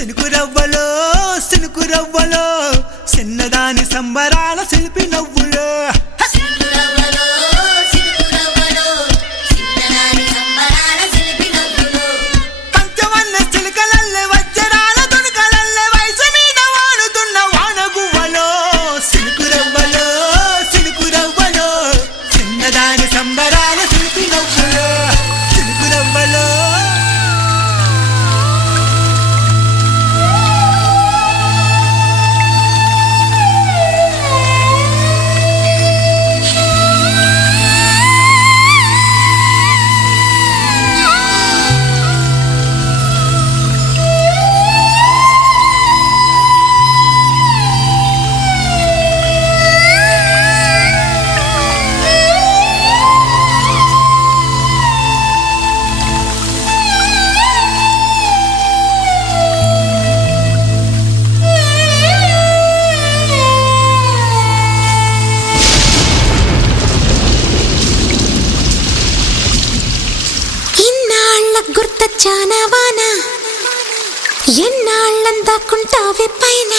సినుకు రవ్వలో సినుకు రవ్వలో చిన్నదాని సంబరాల శిల్పి నవ్వులో. గుర్తొచ్చానా వాన ఎన్నాళ్ళందాకుంటావే పైన?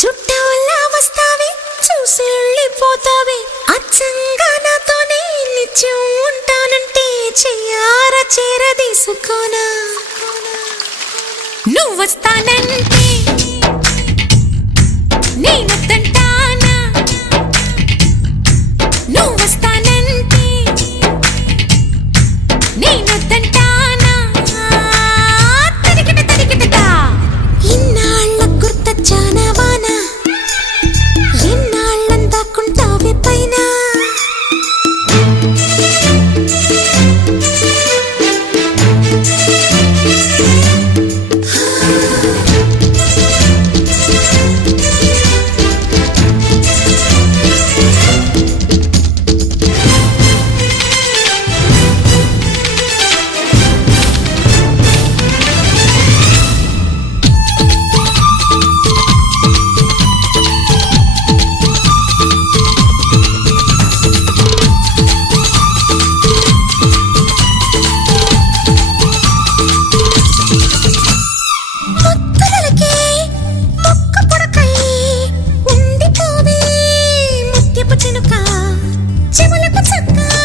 చుట్టవల్లా వస్తావే చూసి వెళ్ళిపోతావే అచ్చంగా నాతోనే నిత్యం ఉంటానంటే చెయ్యార చేరదీసుకోనా నువ్వు వస్తానంటే నేనొద్దంటే Tuck-a!